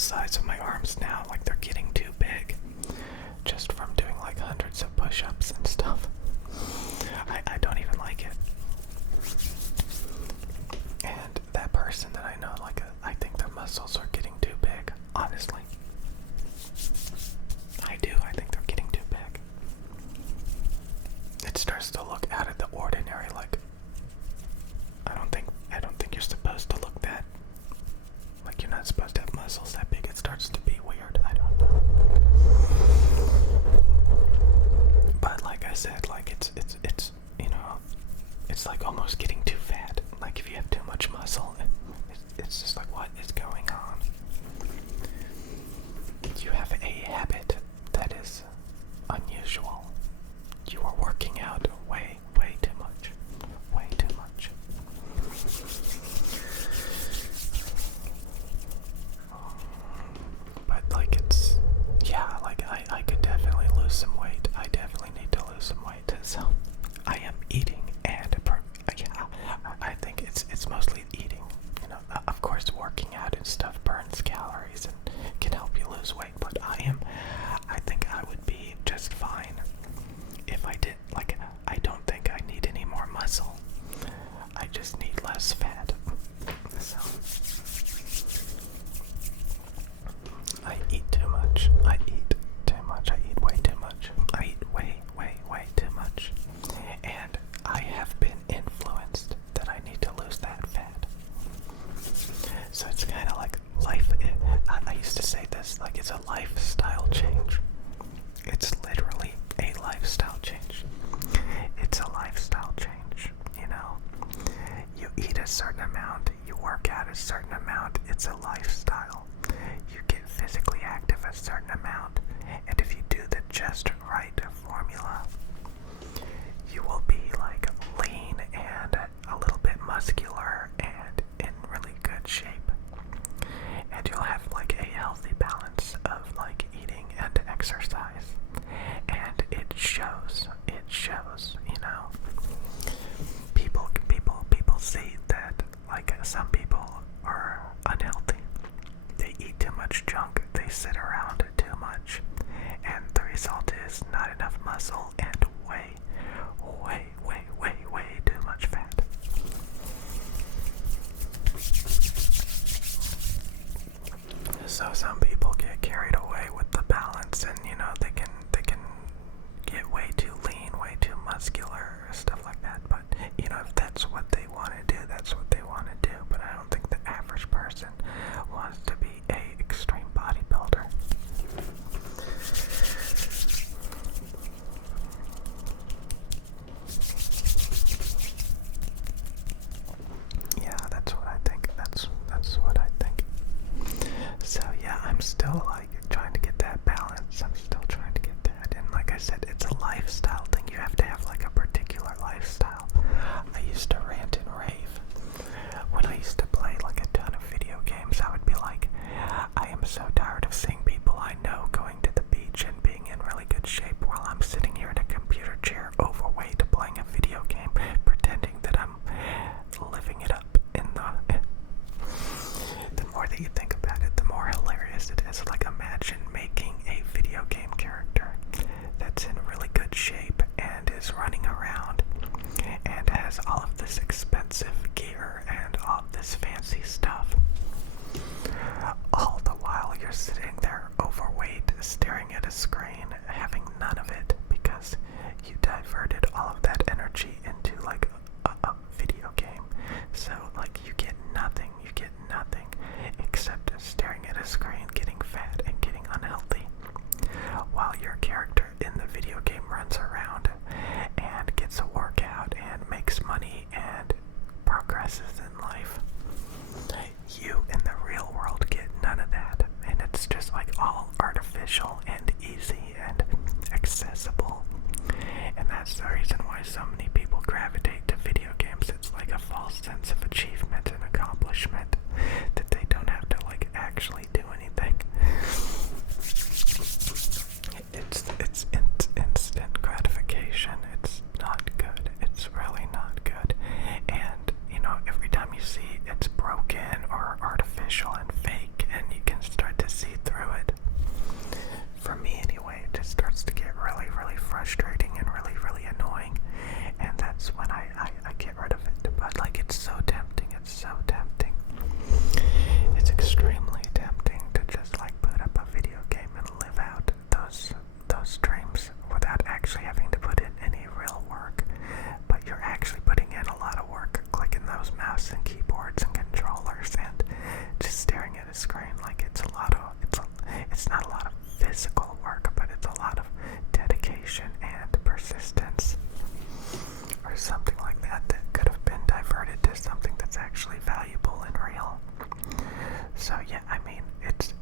size of my arms now. Like, they're getting too big. Just from doing like hundreds of push-ups and stuff. I don't even like it. And that person that I know, like, I think their muscles are getting too big. Honestly. I do. I think they're getting too big. It starts to look out of the ordinary. Like, I don't think you're supposed to look that. Like, you're not supposed to have muscles that big. It starts to be weird. I don't know. But like I said, like it's you know, it's like almost getting too fat. Like, if you have too much muscle, it's just like, what is going on? You have a habit that is unusual. You are working out way too much. Way too much. But like, it's, yeah, like I could definitely lose some weight. I definitely need to lose some weight. So I am eating, and yeah, I think it's mostly eating. You know, of course, working out and stuff burns calories and can help you lose weight. But I think I would be just fine if I did. Like, I don't think I need any more muscle. I just need less fat. So I eat too much. I eat too much. I eat way too much. I eat way too much. And I have been influenced that I need to lose that fat. So it's kind of like life. I used to say this, like, it's a lifestyle change. It's literally a lifestyle change. It's a lifestyle change, you know. You eat a certain amount, you work out a certain amount. It's a lifestyle. You get physically active a certain amount, and if you do the just right formula, you will be like lean and a little bit muscular and in really good shape. And you'll have like a healthy balance of like eating and exercise. And it shows, you know. People see that like some people are unhealthy. They eat too much junk, they sit around too much, and the result is not enough muscle and way too much fat. So some people get carried away with the balance, and you know, they can get way too lean, way too muscular, stuff like that. But you know, if that's what they want to do, that's what they want to do. But I don't think the average person wants to be a extreme bodybuilder. Yeah, that's what I think. That's what I think. So yeah, I'm still like trying to get that balance. I'm still trying to get that. And like I said, it's a lifestyle thing. You have to have like a particular lifestyle. I used to rant and rave. When I used to play like a ton of video games, I would be like, I am so tired of seeing people I know going to the beach and being in really good shape while I'm sitting here in a computer chair overweight playing a video game, pretending that I'm living it up in the more that you think about it, the more hilarious it is. Like, imagine it's not a lot of physical work, but it's a lot of dedication and persistence, or something like that could have been diverted to something that's actually valuable and real. So yeah, I mean,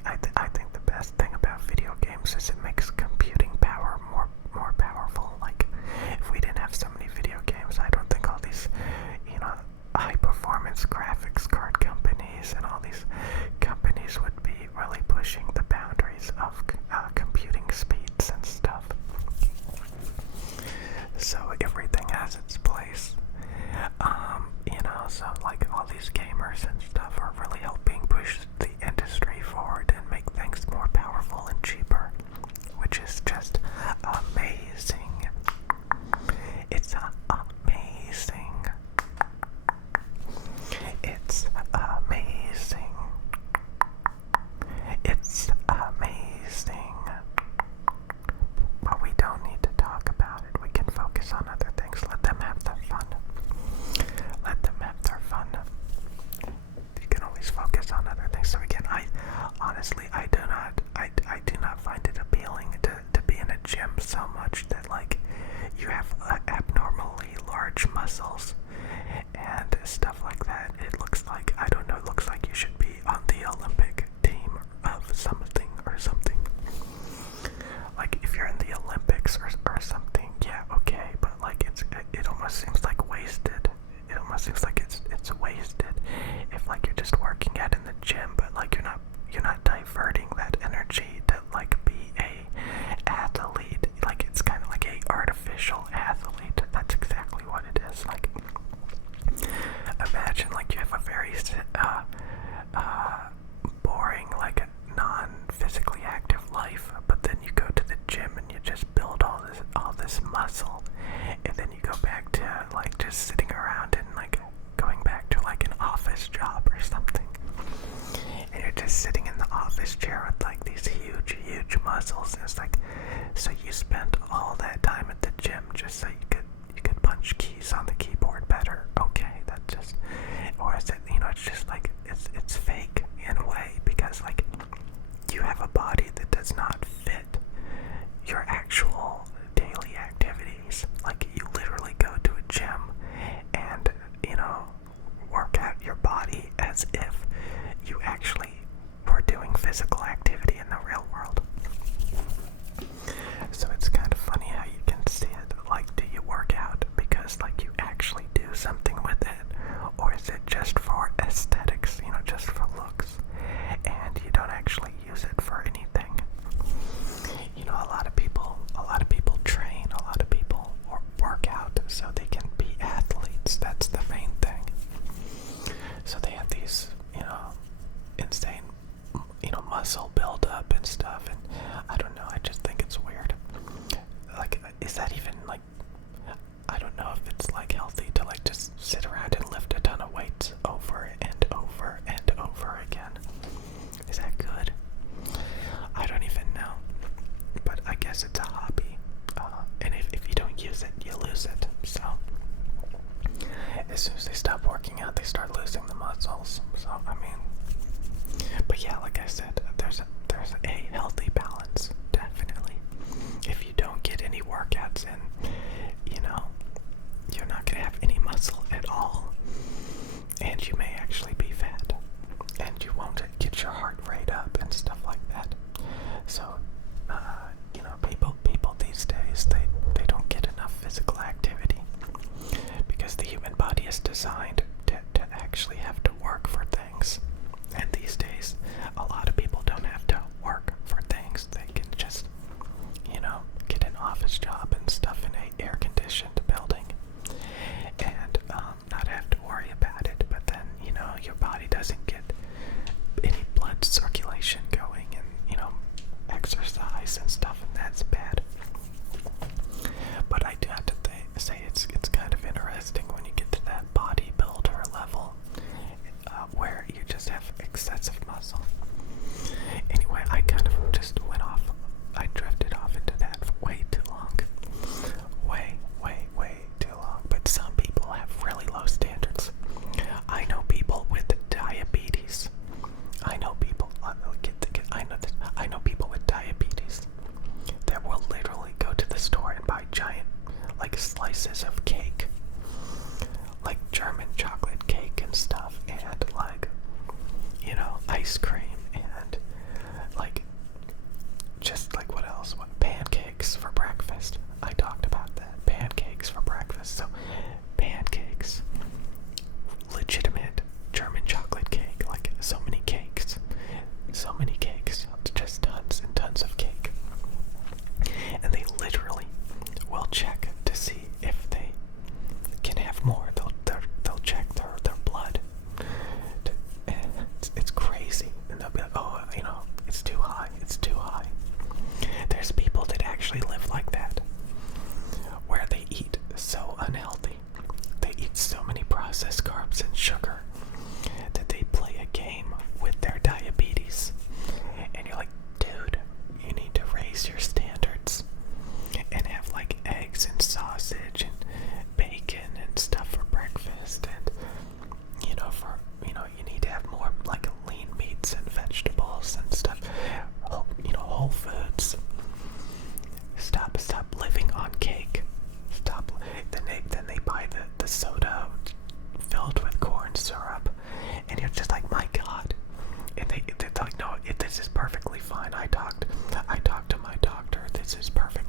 I think the best thing about video games is it makes computing power more powerful. Like, if we didn't have so many video games, I don't think all these, high performance graphics card companies and all these companies would be really pushing the boundaries of computing speeds and stuff. So everything has its place. So like all these gamers and stuff are really helping push the industry forward and make things more powerful and cheaper, which is just amazing. It's amazing. It's amazing. It's amazing. But we don't need to talk about it. We can focus on other things. Let them have their fun. Let them have their fun. You can always focus on other things. So again, I do not find it appealing to be in a gym so much that like you have abnormally large muscles and stuff like that. It looks like, I don't know, it looks like you should be on the Olympic team of something or something. Like if you're in the Olympics or something, yeah, okay, but like it almost seems like wasted. It almost seems like it's wasted if like you're just working out in the gym, but like you're not diverting that energy to like be a athlete. Like it's kind of like a artificial athlete. That's exactly what it is. Like imagine like you have a very boring, like a non-physically active life, but then you go to the gym and you just build all this muscle, and then you go back to like just sitting around and like going back to like an office job or something, and you're just sitting in the office chair with like these huge muscles, and it's like, so you spent all that time at the gym just so you could punch keys on the keyboard better. Okay, that just, or is it, it's just like it's fake in a way, because like you have a body that does not fit your actual daily activities. Like you literally go to a gym and work out your body as if you actually were doing physical activity in the real world. So it's kind of funny how you can see it. Like, do you work out because like you actually do something with it, or is it just for aesthetics, just for looks, and you don't actually use it for anything? A lot of people train, a lot of people work out so they can be athletes. That's the main thing. So they have these, insane, muscle buildup and stuff, and I don't know, I just think it's weird. Like, is that even, like, I don't know if it's, like, healthy to, like, just sit around and lift a ton of weights over and over and over again. Is that good? I don't even know. But I guess it's a hobby. And if you don't use it, you lose it. So, as soon as they stop working out, they start losing the muscles. So, I mean, but yeah, like I said, there's a healthy balance, definitely. If you don't get any workouts in, you're not going to have any muscle at all. And you may actually be fat. many cakes, just tons and tons of cake. And they literally will check to see if they can have more. They'll check their blood. And it's crazy. And they'll be like, oh, it's too high. It's too high. There's people that actually live like that, where they eat so unhealthy. They eat so many processed carbs and sugar that they play a game with their diabetes. And you're like, dude, you need to raise your standards and have like eggs and sausage and bacon and stuff for breakfast, and you need to have more like lean meats and vegetables and stuff. Whole foods. Stop living on cake. Stop. Then they buy the soda filled with corn syrup, and you're just like, my God. And they're like, no, this is perfectly fine. I talked to my doctor. This is perfect.